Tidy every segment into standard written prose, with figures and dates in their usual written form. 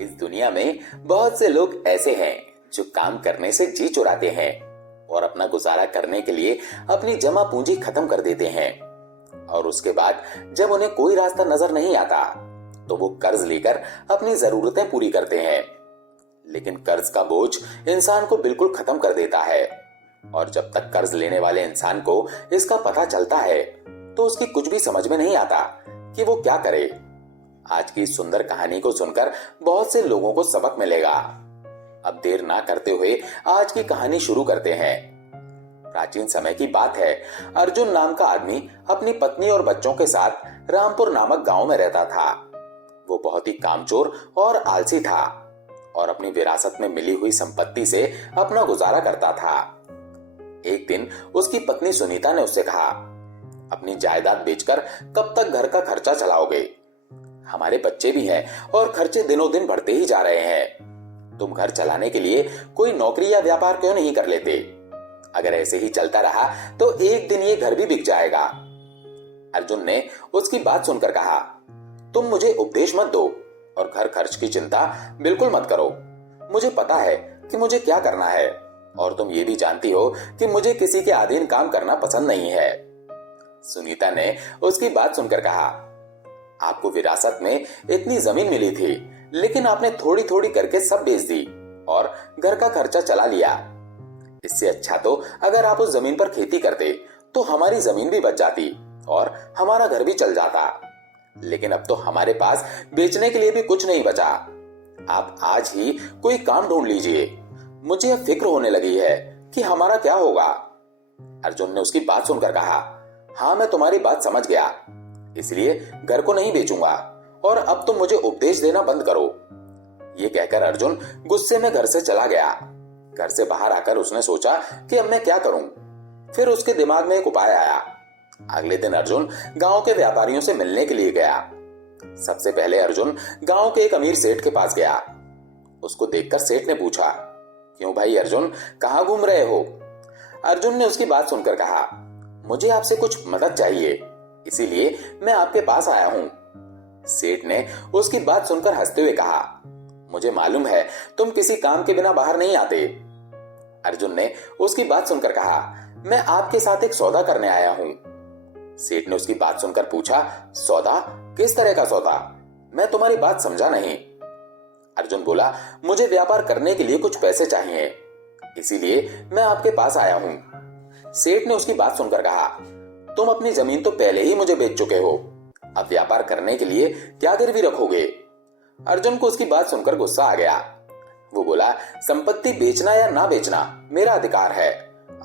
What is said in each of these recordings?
इस दुनिया में बहुत से लोग ऐसे हैं जो काम करने से जी चुराते हैं और अपना गुजारा करने के लिए अपनी जमा पूंजी खत्म कर देते हैं। और उसके बाद जब उन्हें कोई रास्ता नजर नहीं आता तो वो कर्ज लेकर अपनी जरूरतें पूरी करते हैं। लेकिन कर्ज का बोझ इंसान को बिल्कुल खत्म कर देता है और जब तक कर्ज लेने वाले इंसान को इसका पता चलता है तो उसकी कुछ भी समझ में नहीं आता कि वो क्या करे। आज की इस सुंदर कहानी को सुनकर बहुत से लोगों को सबक मिलेगा। अब देर ना करते हुए आज की कहानी शुरू करते हैं। प्राचीन समय की बात है। अर्जुन नाम का आदमी अपनी पत्नी और बच्चों के साथ रामपुर नामक गांव में रहता था। वो बहुत ही कामचोर और आलसी था और अपनी विरासत में मिली हुई संपत्ति से अपना गुजारा करता था। एक दिन उसकी पत्नी सुनीता ने उससे कहा, अपनी जायदाद बेचकर कब तक घर का खर्चा चलाओगे? हमारे बच्चे भी हैं और खर्चे दिनों दिन बढ़ते ही जा रहे हैं। तुम घर चलाने के लिए कोई नौकरी या व्यापार क्यों नहीं कर लेते? अगर ऐसे ही चलता रहा तो एक दिन ये घर भी बिक जाएगा। अर्जुन ने उसकी बात सुनकर कहा, तुम मुझे उपदेश मत दो और घर खर्च की चिंता बिल्कुल मत करो। मुझे पता है कि मुझे क्या करना है और तुम ये भी जानती हो कि मुझे किसी के अधीन काम करना पसंद नहीं है। सुनीता ने उसकी बात सुनकर कहा, आपको विरासत में इतनी जमीन मिली थी लेकिन आपने थोड़ी थोड़ी करके सब बेच दी और घर का खर्चा चला लिया। इससे अच्छा तो अगर आप उस जमीन पर खेती करते तो हमारी जमीन भी बच जाती और हमारा घर भी चल जाता। लेकिन अब तो हमारे पास बेचने के लिए भी कुछ नहीं बचा। आप आज ही कोई काम ढूंढ लीजिए। मुझे अब फिक्र होने लगी है कि हमारा क्या होगा। अर्जुन ने उसकी बात सुनकर कहा, हाँ मैं तुम्हारी बात समझ गया, इसलिए घर को नहीं बेचूंगा और अब तुम मुझे उपदेश देना बंद करो। ये कहकर अर्जुन गुस्से में घर से चला गया। घर से बाहर आकर उसने सोचा कि अब मैं क्या करूं। फिर उसके दिमाग में एक उपाय आया। अगले दिन अर्जुन गांव के व्यापारियों से मिलने के लिए गया। सबसे पहले अर्जुन गांव के एक अमीर सेठ के पास गया। उसको देखकर सेठ ने पूछा, क्यों भाई अर्जुन, कहां घूम रहे हो? अर्जुन ने उसकी बात सुनकर कहा, मुझे आपसे कुछ मदद चाहिए, इसीलिए मैं आपके पास आया हूं। सेठ ने उसकी बात सुनकर हंसते हुए कहा, मुझे मालूम है तुम किसी काम के बिना बाहर नहीं आते। अर्जुन ने उसकी बात सुनकर कहा, मैं आपके साथ एक सौदा करने आया हूं। सेठ ने उसकी बात सुनकर पूछा, सौदा? किस तरह का सौदा? मैं तुम्हारी बात समझा नहीं। अर्जुन बोला, मुझे व्यापार करने के लिए कुछ पैसे चाहिए, इसीलिए मैं आपके पास आया हूं। सेठ ने उसकी बात सुनकर कहा, तुम अपनी जमीन तो पहले ही मुझे बेच चुके हो, अब व्यापार करने के लिए क्या गिरवी रखोगे? अर्जुन को उसकी बात सुनकर गुस्सा आ गया। वो बोला, संपत्ति बेचना या ना बेचना मेरा अधिकार है,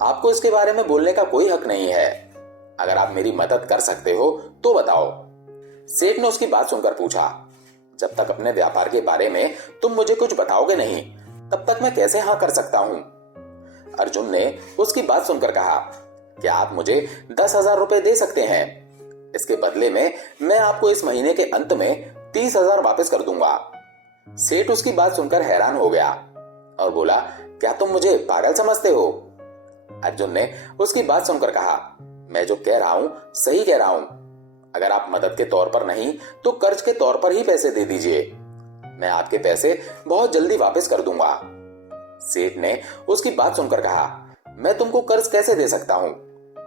आपको इसके बारे में बोलने का कोई हक नहीं है। अगर आप मेरी मदद कर सकते हो तो बताओ। सेठ ने उसकी बात सुनकर पूछा, जब तक अपने व्यापार के बारे में तुम मुझे कुछ बताओगे नहीं तब तक मैं कैसे हाँ कर सकता हूं? अर्जुन ने उसकी बात सुनकर कहा, क्या आप मुझे 10,000 रुपए दे सकते हैं? इसके बदले में मैं आपको इस महीने के अंत में 30,000 वापस कर दूंगा। सेठ उसकी बात सुनकर हैरान हो गया और बोला, क्या तुम मुझे पागल समझते हो? अर्जुन ने उसकी बात सुनकर कहा, मैं जो कह रहा हूं सही कह रहा हूं। अगर आप मदद के तौर पर नहीं तो कर्ज के तौर पर ही पैसे दे दीजिए, मैं आपके पैसे बहुत जल्दी वापस कर दूंगा। सेठ ने उसकी बात सुनकर कहा, मैं तुमको कर्ज कैसे दे सकता हूं?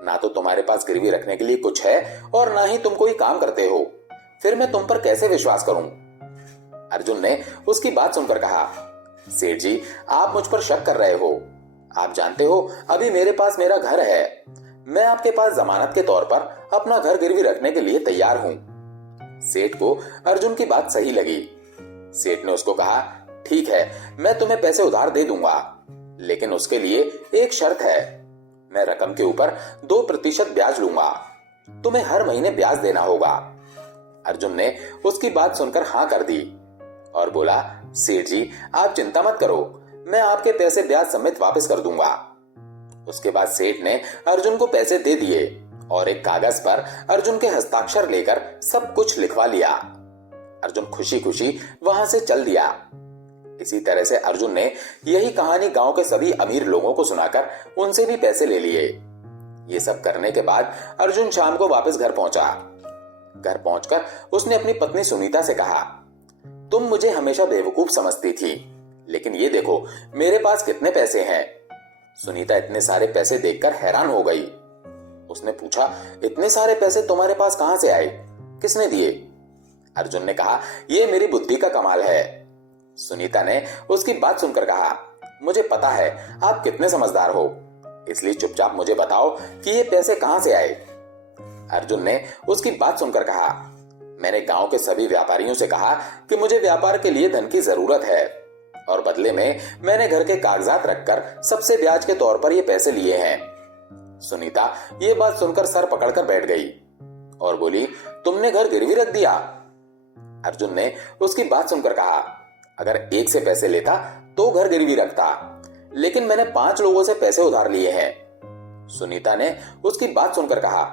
ना तो तुम्हारे पास गिरवी रखने के लिए कुछ है और ना ही तुम कोई काम करते हो, फिर मैं तुम पर कैसे विश्वास करूं? अर्जुन ने उसकी बात सुनकर कहा, सेठ जी आप मुझ पर शक कर रहे हो। आप जानते हो अभी मेरे पास मेरा घर है, मैं आपके पास जमानत के तौर पर अपना घर गिरवी रखने के लिए तैयार हूं। सेठ को अर्जुन की बात सही लगी। सेठ ने उसको कहा, ठीक है मैं तुम्हें पैसे उधार दे दूंगा, लेकिन उसके लिए एक शर्त है, मैं रकम के ऊपर 2% ब्याज लूंगा, तुम्हें हर महीने ब्याज देना होगा। अर्जुन ने उसकी बात सुनकर हाँ कर दी और बोला, सेठ जी आप चिंता मत करो, मैं आपके पैसे ब्याज समेत वापस कर दूंगा। उसके बाद सेठ ने अर्जुन को पैसे दे दिए और एक कागज पर अर्जुन के हस्ताक्षर लेकर सब कुछ लिखवा लिया। अर्जुन खुशी खुशी वहां से चल दिया। इसी तरह से अर्जुन ने यही कहानी गांव के सभी अमीर लोगों को सुनाकर उनसे भी पैसे ले लिए। ये सब करने के बाद अर्जुन शाम को वापस घर पहुंचा। घर पहुंचकर उसने अपनी पत्नी सुनीता से कहा, तुम मुझे हमेशा बेवकूफ समझती थी, लेकिन ये देखो मेरे पास कितने पैसे हैं। सुनीता इतने सारे पैसे देखकर हैरान हो गई। उसने पूछा, इतने सारे पैसे तुम्हारे पास कहां से आए, किसने दिए? अर्जुन ने कहा, ये मेरी बुद्धि का कमाल है। सुनीता ने उसकी बात सुनकर कहा, मुझे पता है आप कितने समझदार हो, इसलिए चुपचाप मुझे बताओ कि ये पैसे कहां से आए। अर्जुन ने उसकी बात सुनकर कहा, मैंने गांव के सभी व्यापारियों से कहा कि मुझे व्यापार के लिए धन की जरूरत है और बदले में मैंने घर के कागजात रखकर सबसे ब्याज के तौर पर ये पैसे लिए हैं। सुनीता ये बात सुनकर सर पकड़कर बैठ गई और बोली, तुमने घर गिरवी रख दिया? अर्जुन ने उसकी बात सुनकर कहा, अगर एक से पैसे लेता तो घर गिरवी रखता, लेकिन मैंने 5 लोगों से पैसे उधार लिए हैं। सुनीता ने उसकी बात सुनकर कहा,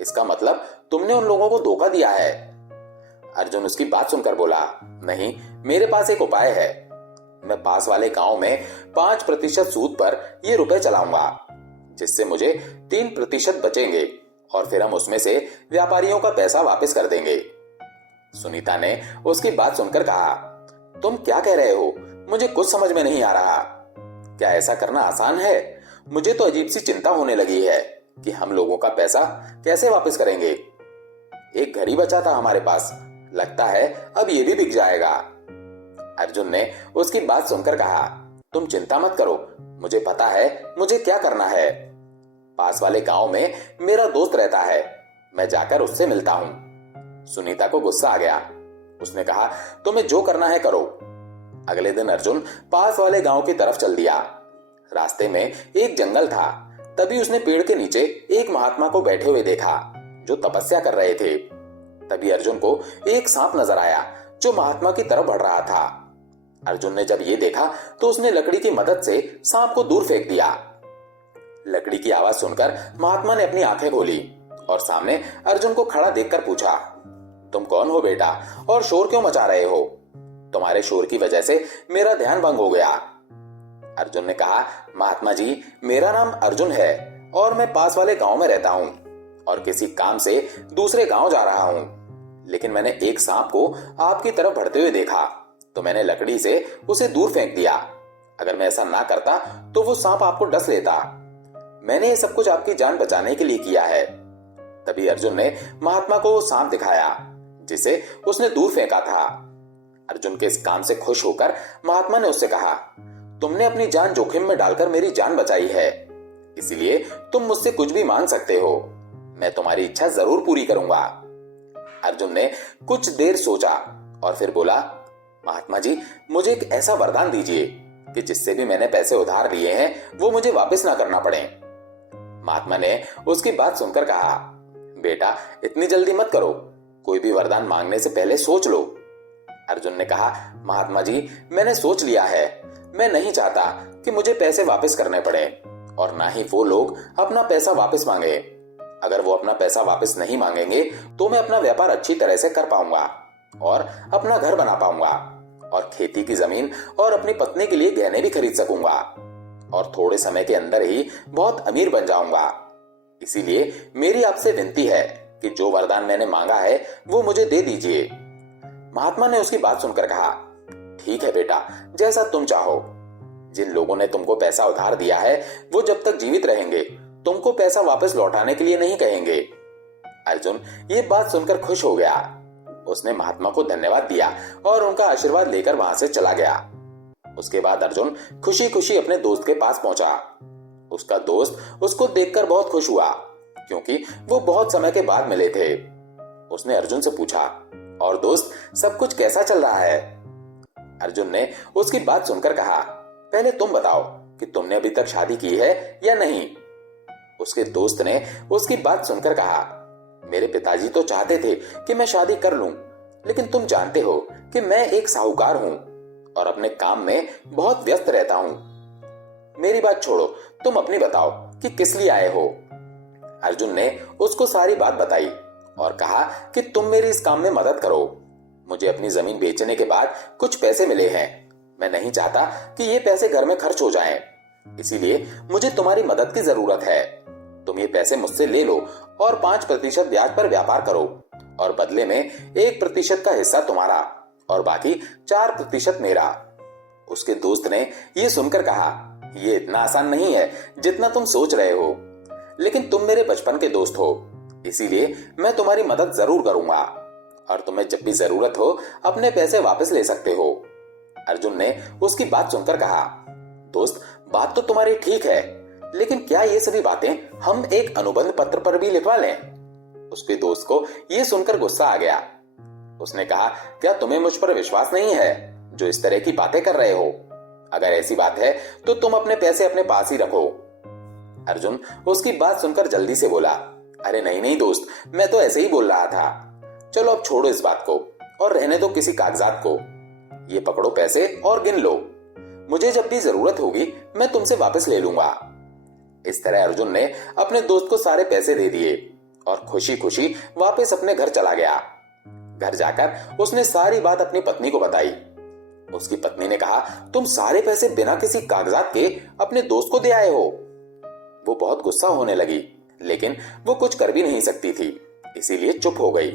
इसका मतलब तुमने उन लोगों को धोखा दिया है। अर्जुन उसकी बात सुनकर बोला, नहीं, मेरे पास एक उपाय है। मैं पास वाले गांव में 5% सूद पर ये रुपए चलाऊंगा, जिससे मुझे 3% बचेंगे और फिर हम उसमें से व्यापारियों का पैसा वापस कर देंगे। सुनीता ने उसकी बात सुनकर कहा, तुम क्या कह रहे हो? मुझे कुछ समझ में नहीं आ रहा। क्या ऐसा करना आसान है? मुझे तो अजीब सी चिंता होने लगी है कि हम लोगों का पैसा कैसे वापस करेंगे। एक घर ही बचा था हमारे पास, लगता है अब ये भी बिक जाएगा। अर्जुन ने उसकी बात सुनकर कहा, तुम चिंता मत करो, मुझे पता है मुझे क्या करना है। पास वाले गांव में मेरा दोस्त रहता है, मैं जाकर उससे मिलता हूं। सुनीता को गुस्सा आ गया। उसने कहा, तुम्हें जो करना है करो। अगले दिन अर्जुन पास वाले गांव की तरफ चल दिया। रास्ते में एक जंगल था, तभी उसने पेड़ के नीचे एक महात्मा को बैठे हुए देखा जो तपस्या कर रहे थे। तभी अर्जुन को एक सांप नजर आया जो महात्मा की तरफ बढ़ रहा था। अर्जुन ने जब ये देखा तो उसने लकड़ी की मदद से सांप को दूर फेंक दिया। लकड़ी की आवाज सुनकर महात्मा ने अपनी आंखें खोली और सामने अर्जुन को खड़ा देखकर पूछा, तुम कौन हो बेटा और शोर क्यों मचा रहे हो? तुम्हारे शोर की वजह से मेरा ध्यान भंग हो गया। अर्जुन ने कहा, महात्मा जी, मेरा नाम अर्जुन है और मैं पास वाले गांव में रहता हूं और किसी काम से दूसरे गांव जा रहा हूं, लेकिन मैंने एक सांप को आपकी तरफ बढ़ते हुए देखा तो मैंने लकड़ी से उसे दूर फेंक दिया। अगर मैं ऐसा ना करता तो वो सांप आपको डस लेता। मैंने ये सब कुछ आपकी जान बचाने के लिए किया है। तभी अर्जुन ने महात्मा को वो सांप दिखाया जिसे उसने दूर फेंका था। अर्जुन के इस काम से खुश होकर महात्मा ने उससे कहा, तुमने अपनी जान जोखिम में डालकर मेरी जान बचाई है, इसलिए तुम मुझसे कुछ भी मांग सकते हो, मैं तुम्हारी इच्छा जरूर पूरी करूंगा। अर्जुन ने कुछ देर सोचा और फिर बोला, महात्मा जी, मुझे एक ऐसा वरदान दीजिए कि जिससे भी मैंने पैसे उधार लिए हैं वो मुझे वापस ना करना पड़े। महात्मा ने उसकी बात सुनकर कहा, बेटा, इतनी जल्दी मत करो, कोई भी वरदान मांगने से पहले सोच लो। अर्जुन ने कहा, महात्मा जी, मैंने सोच लिया है, मैं नहीं चाहता कि मुझे पैसे वापस करने पड़े और ना ही वो लोग अपना पैसा वापस मांगे। अगर वो अपना पैसा वापस नहीं मांगेंगे तो मैं अपना व्यापार अच्छी तरह से कर पाऊंगा और अपना घर बना पाऊंगा और खेती की जमीन और अपनी पत्नी के लिए गहने भी खरीद सकूंगा और थोड़े समय के अंदर ही बहुत अमीर बन जाऊंगा। इसीलिए मेरी आपसे विनती है कि जो वरदान मैंने मांगा है वो मुझे दे दीजिए। महात्मा ने उसकी बात सुनकर कहा, ठीक है बेटा, जैसा तुम चाहो। जिन लोगों ने तुमको पैसा उधार दिया है वो जब तक जीवित रहेंगे तुमको पैसा वापस लौटाने के लिए नहीं कहेंगे। अर्जुन ये बात सुनकर खुश हो गया। उसने महात्मा को धन्यवाद दिया और उनका आशीर्वाद लेकर वहां से चला गया। उसके बाद अर्जुन खुशी खुशी अपने दोस्त के पास पहुंचा। उसका दोस्त उसको देखकर बहुत खुश हुआ क्योंकि वो बहुत समय के बाद मिले थे। उसने अर्जुन से पूछा, और दोस्त, सब कुछ कैसा चल रहा है? अर्जुन ने उसकी बात सुनकर कहा, पहले तुम बताओ कि तुमने अभी तक शादी की है या नहीं। उसके दोस्त ने उसकी बात सुनकर कहा, मेरे पिताजी तो चाहते थे कि मैं शादी कर लूं, लेकिन तुम जानते हो कि मैं एक साहूकार हूं और अपने काम में बहुत व्यस्त रहता हूं। मेरी बात छोड़ो, तुम अपनी बताओ कि किस लिए आए हो। अर्जुन ने उसको सारी बात बताई और कहा कि तुम मेरी इस काम में मदद करो। मुझे अपनी जमीन बेचने के बाद कुछ पैसे मिले हैं। मैं नहीं चाहता कि ये पैसे घर में खर्च हो जाएं, इसीलिए मुझे तुम्हारी मदद की जरूरत है। तुम ये पैसे मुझसे ले लो और 5% ब्याज पर व्यापार करो और बदले में 1% का हिस्सा तुम्हारा और बाकी 4% मेरा। उसके दोस्त ने यह सुनकर कहा, यह इतना आसान नहीं है जितना तुम सोच रहे हो, लेकिन तुम मेरे बचपन के दोस्त हो, इसीलिए मैं तुम्हारी मदद जरूर करूंगा और तुम्हें जब भी जरूरत हो अपने पैसे वापस ले सकते हो। अर्जुन ने उसकी बात सुनकर कहा, दोस्त बात तो तुम्हारी ठीक है, लेकिन क्या ये सभी बातें हम एक अनुबंध पत्र पर भी लिखवा लें? उसके दोस्त को यह सुनकर गुस्सा आ गया। उसने कहा, क्या तुम्हें मुझ पर विश्वास नहीं है जो इस तरह की बातें कर रहे हो? अगर ऐसी बात है तो तुम अपने पैसे अपने पास ही रखो। अर्जुन उसकी बात सुनकर जल्दी से बोला, अरे नहीं नहीं दोस्त, मैं तो ऐसे ही बोल रहा था। चलो अब छोड़ो इस बात को और रहने दो किसी कागजात को। ये पकड़ो पैसे और गिन लो, मुझे जब भी जरूरत होगी मैं तुमसे वापस ले लूंगा। इस तरह अर्जुन ने अपने दोस्त को सारे पैसे दे दिए और खुशी खुशी वापस अपने घर चला गया। घर जाकर उसने सारी बात अपनी पत्नी को बताई। उसकी पत्नी ने कहा, तुम सारे पैसे बिना किसी कागजात के अपने दोस्त को दे आए हो। वो बहुत गुस्सा होने लगी, लेकिन वो कुछ कर भी नहीं सकती थी, इसीलिए चुप हो गई।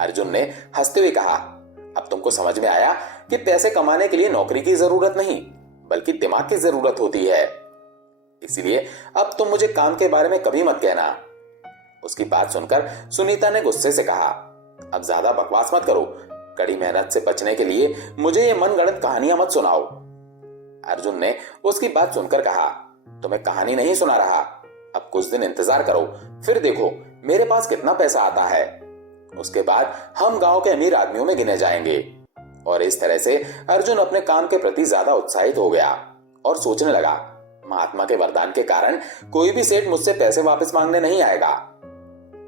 अर्जुन ने हंसते हुए कहा, अब तुमको समझ में आया कि पैसे कमाने के लिए नौकरी की जरूरत नहीं बल्कि दिमाग की जरूरत होती है। इसीलिए अब तुम मुझे काम के बारे में कभी मत कहना। उसकी बात सुनकर सुनीता ने गुस्से से कहा, अब ज्यादा बकवास मत करो, कड़ी मेहनत से बचने के लिए मुझे ये मनगढ़ंत कहानियां मत सुनाओ। अर्जुन ने उसकी बात सुनकर कहा, तुम्हें कहानी नहीं सुना रहा, अब कुछ दिन इंतजार करो, फिर देखो मेरे पास कितना पैसा आता है। उसके बाद हम गांव के अमीर आदमियों में गिने जाएंगे। और इस तरह से अर्जुन अपने काम के प्रति ज्यादा उत्साहित हो गया और सोचने लगा, महात्मा के वरदान के कारण कोई भी सेठ मुझसे पैसे वापस मांगने नहीं आएगा।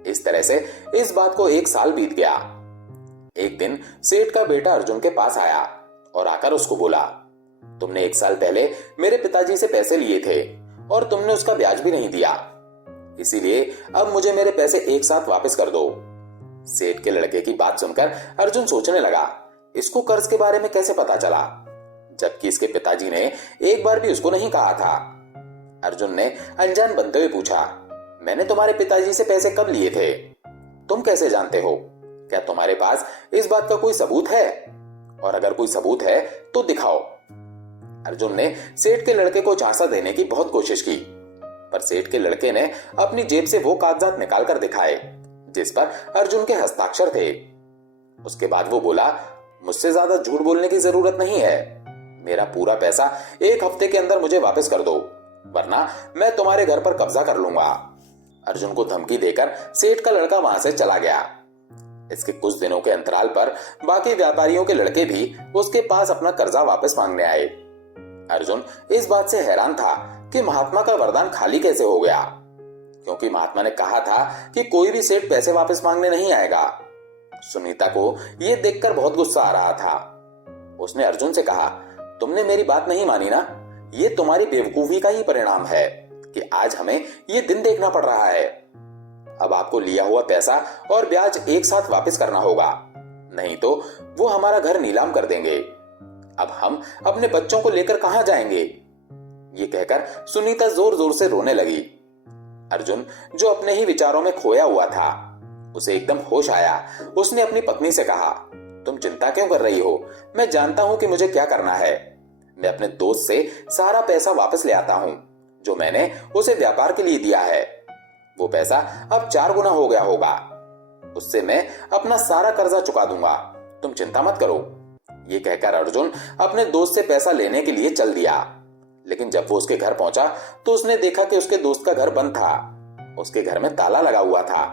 इस तरह से इस बात को 1 साल बीत गया। एक दिन सेठ का बेटा अर्जुन के पास आया और आकर उसको बोला, तुमने 1 साल पहले मेरे पिताजी से पैसे लिए थे और तुमने उसका ब्याज भी नहीं दिया, इसीलिए अब मुझे मेरे पैसे एक साथ वापस कर दो। सेठ के लड़के की बात सुनकर अर्जुन सोचने लगा, इसको कर्ज के बारे में कैसे पता चला, जबकि इसके पिताजी ने एक बार भी उसको नहीं कहा था। अर्जुन ने अनजान बनते हुए पूछा, मैंने तुम्हारे पिताजी से पैसे कब लिए थे? तुम कैसे जानते हो? क्या तुम्हारे पास इस बात का कोई सबूत है? और अगर कोई सबूत है तो दिखाओ। अर्जुन ने सेठ के लड़के को झांसा देने की बहुत कोशिश की, पर सेठ के लड़के ने अपनी जेब से वो कागजात निकालकर दिखाए जिस पर अर्जुन के हस्ताक्षर थे। उसके बाद वो बोला, मुझसे ज्यादा झूठ बोलने की जरूरत नहीं है, मेरा पूरा पैसा 1 हफ्ते के अंदर मुझे वापस कर दो, वरना मैं तुम्हारे घर पर कब्जा कर लूंगा। अर्जुन को धमकी देकर सेठ का लड़का वहां से चला गया। इसके कुछ दिनों के अंतराल पर बाकी व्यापारियों के लड़के भी उसके पास अपना कर्जा वापस मांगने आए। अर्जुन इस बात से हैरान था कि महात्मा का वरदान खाली कैसे हो गया, क्योंकि महात्मा ने कहा था कि कोई भी सेठ पैसे वापस मांगने नहीं आएगा। सुनीता को यह देखकर बहुत गुस्सा आ रहा था। उसने अर्जुन से कहा, तुमने मेरी बात नहीं मानी ना, ये तुम्हारी बेवकूफी का ही परिणाम है कि आज हमें ये दिन देखना पड़ रहा है। अब आपको लिया हुआ पैसा और ब्याज एक साथ वापस करना होगा, नहीं तो वो हमारा घर नीलाम कर देंगे। अब हम अपने बच्चों को लेकर कहां जाएंगे? ये कहकर सुनीता जोर जोर से रोने लगी। अर्जुन जो अपने ही विचारों में खोया हुआ था, उसे एकदम होश आया। उसने अपनी पत्नी से कहा, तुम चिंता क्यों कर रही हो? मैं जानता हूं कि मुझे क्या करना है। मैं अपने दोस्त से सारा पैसा वापस ले आता हूं जो मैंने उसे व्यापार के लिए दिया है। वो पैसा अब 4 गुना हो गया होगा। उससे मैं अपना सारा कर्जा चुका दूंगा, तुम चिंता मत करो। ये कहकर अर्जुन अपने दोस्त से पैसा लेने के लिए चल दिया। लेकिन जब वो उसके घर पहुंचा तो उसने देखा कि उसके दोस्त का घर बंद था। उसके घर में ताला लगा हुआ था।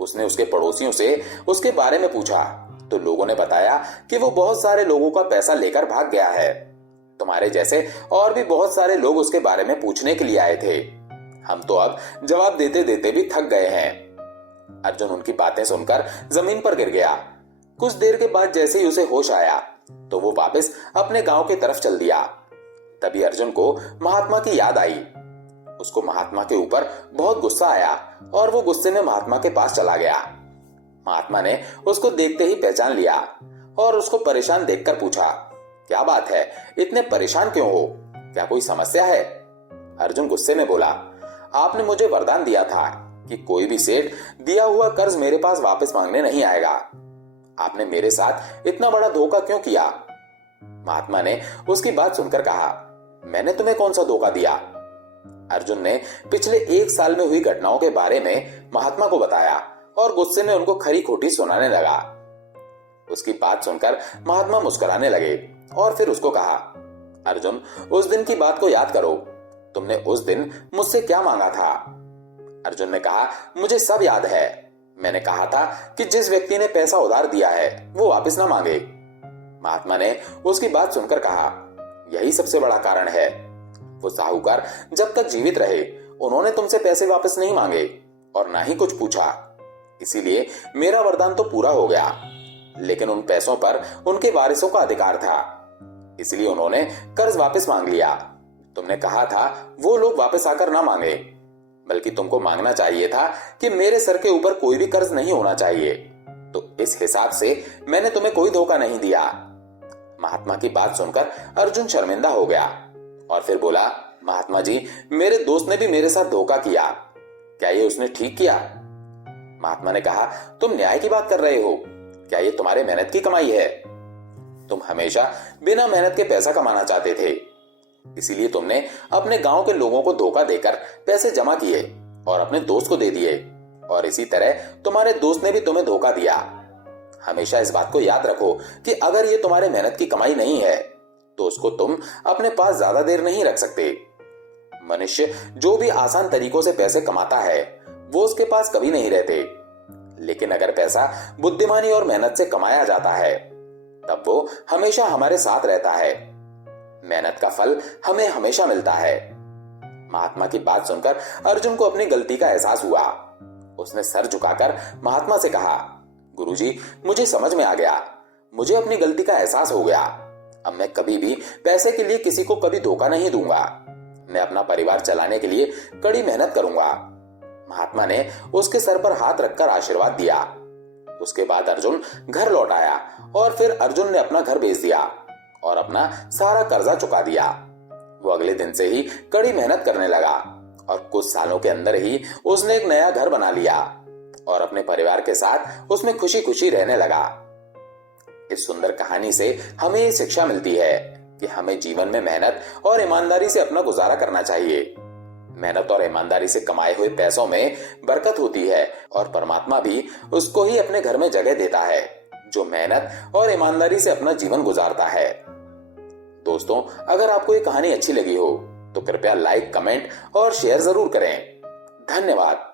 उसने उसके पड़ोसियों से उसके बारे में पूछा तो लोगों ने बताया कि वो बहुत सारे लोगों का पैसा लेकर भाग गया है। तुम्हारे जैसे और भी बहुत सारे लोग उसके बारे में पूछने के लिए आए थे। हम तो अब जवाब देते देते भी थक गए हैं। अर्जुन उनकी बातें सुनकर जमीन पर गिर गया। कुछ देर के बाद जैसे ही उसे होश आया तो वो वापस अपने गांव की तरफ चल दिया। तभी अर्जुन को महात्मा की याद आई। उसको महात्मा के ऊपर बहुत गुस्सा आया और वो गुस्से में महात्मा के पास चला गया। महात्मा ने उसको देखते ही पहचान लिया और उसको परेशान देखकर पूछा, क्या बात है, इतने परेशान क्यों हो? क्या कोई समस्या है? अर्जुन गुस्से में बोला, आपने मुझे वरदान दिया था कि कोई भी सेठ दिया हुआ कर्ज मेरे पास वापस मांगने नहीं आएगा। आपने मेरे साथ इतना बड़ा धोखा क्यों किया? महात्मा ने उसकी बात सुनकर कहा, मैंने तुम्हें कौन सा धोखा दिया? अर्जुन ने पिछले 1 साल में हुई घटनाओं के बारे में महात्मा को बताया और गुस्से में उनको खरी खोटी सुनाने लगा। उसकी बात सुनकर महात्मा मुस्कुराने लगे और फिर उसको कहा, अर्जुन, उस दिन की बात को याद करो। तुमने उस दिन मुझसे क्या मांगा था? अर्जुन ने कहा, मुझे सब याद है। मैंने कहा था कि जिस व्यक्ति ने पैसा उधार दिया है वो वापस ना मांगे। महात्मा ने उसकी बात सुनकर कहा, यही सबसे बड़ा कारण है। वो साहूकार जब तक जीवित रहे उन्होंने तुमसे पैसे वापस नहीं मांगे और ना ही कुछ पूछा, इसीलिए मेरा वरदान तो पूरा हो गया। लेकिन उन पैसों पर उनके वारिसों का अधिकार था, इसलिए उन्होंने कर्ज वापस मांग लिया। तुमने कहा था वो लोग वापस आकर ना मांगे, बल्कि तुमको मांगना चाहिए था कि मेरे सर के ऊपर कोई भी कर्ज नहीं होना चाहिए। तो इस हिसाब से मैंने तुम्हें कोई धोखा नहीं दिया। महात्मा की बात सुनकर अर्जुन शर्मिंदा हो गया और फिर बोला, महात्मा जी, मेरे दोस्त ने भी मेरे साथ धोखा किया, क्या ये उसने ठीक किया? महात्मा ने कहा, तुम न्याय की बात कर रहे हो? क्या ये तुम्हारे मेहनत की कमाई है? तुम हमेशा बिना मेहनत के पैसा कमाना चाहते थे, इसीलिए तुमने अपने गांव के लोगों को धोखा देकर पैसे जमा किए और अपने दोस्त को दे दिए, और इसी तरह तुम्हारे दोस्त ने भी तुम्हें धोखा दिया। हमेशा इस बात को याद रखो कि अगर ये तुम्हारे मेहनत की कमाई नहीं है तो उसको तुम अपने पास ज्यादा देर नहीं रख सकते। मनुष्य जो भी आसान तरीकों से पैसे कमाता है वो उसके पास कभी नहीं रहते, लेकिन अगर पैसा बुद्धिमानी और मेहनत से कमाया जाता है तब वो हमेशा हमारे साथ रहता है। मेहनत का फल हमें हमेशा मिलता है। महात्मा की बात सुनकर अर्जुन को अपनी गलती का एहसास हुआ। उसने सर झुकाकर महात्मा से कहा, गुरुजी, मुझे समझ में आ गया, मुझे अपनी गलती का एहसास हो गया। अब मैं कभी भी पैसे के लिए किसी को कभी धोखा नहीं दूंगा। मैं अपना परिवार चलाने के लिए कड़ी मेहनत करूंगा। महात्मा ने उसके सर पर हाथ रखकर आशीर्वाद दिया। उसके बाद अर्जुन घर लौट आया और फिर अर्जुन ने अपना घर बेच दिया और अपना सारा कर्जा चुका दिया। वो अगले दिन से ही कड़ी मेहनत करने लगा और कुछ सालों के अंदर ही उसने एक नया घर बना लिया और अपने परिवार के साथ उसमें खुशी खुशी रहने लगा। इस सुंदर कहानी से हमें ये शिक्षा मिलती है कि हमें जीवन में मेहनत और ईमानदारी से अपना गुजारा करना चाहिए। मेहनत और ईमानदारी से कमाए हुए पैसों में बरकत होती है और परमात्मा भी उसको ही अपने घर में जगह देता है जो मेहनत और ईमानदारी से अपना जीवन गुजारता है। दोस्तों, अगर आपको ये कहानी अच्छी लगी हो तो कृपया लाइक, कमेंट और शेयर जरूर करें। धन्यवाद।